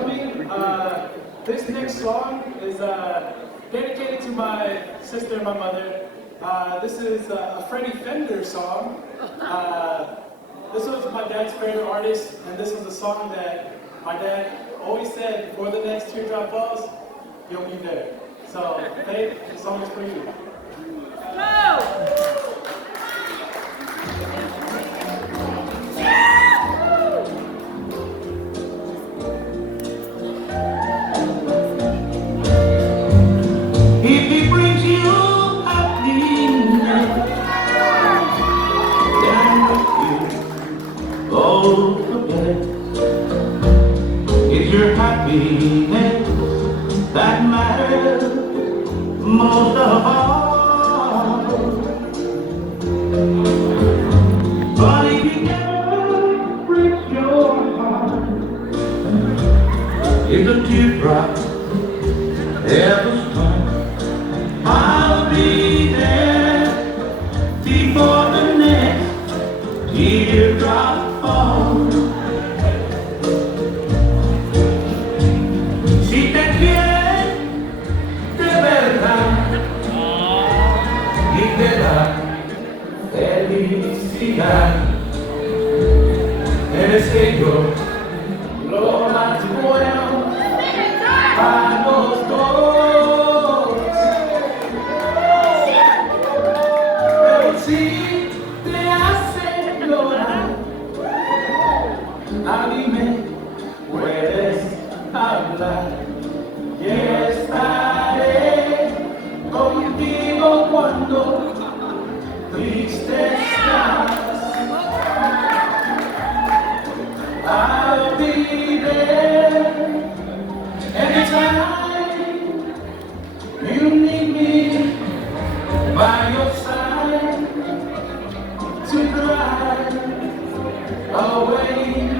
coming. This next song is dedicated to my sister and my mother. This is a Freddie Fender song. This was my dad's favorite artist, and this was a song that my dad always said, before the next teardrop falls, you'll be there. So, Faith, this song is for you. Go! If he brings you happiness, then you all forget. It's your happiness that matters most of all. But if he never breaks your heart, if the teardrop ever starts, I'll be there before the next teardrop falls. Si te quieres de verdad y te da felicidad, eres que yo lo más bueno para los dos. Si te hace llorar, a mí me puedes hablar y estaré contigo cuando triste estás. I'll be there anytime you need me by your side to drive away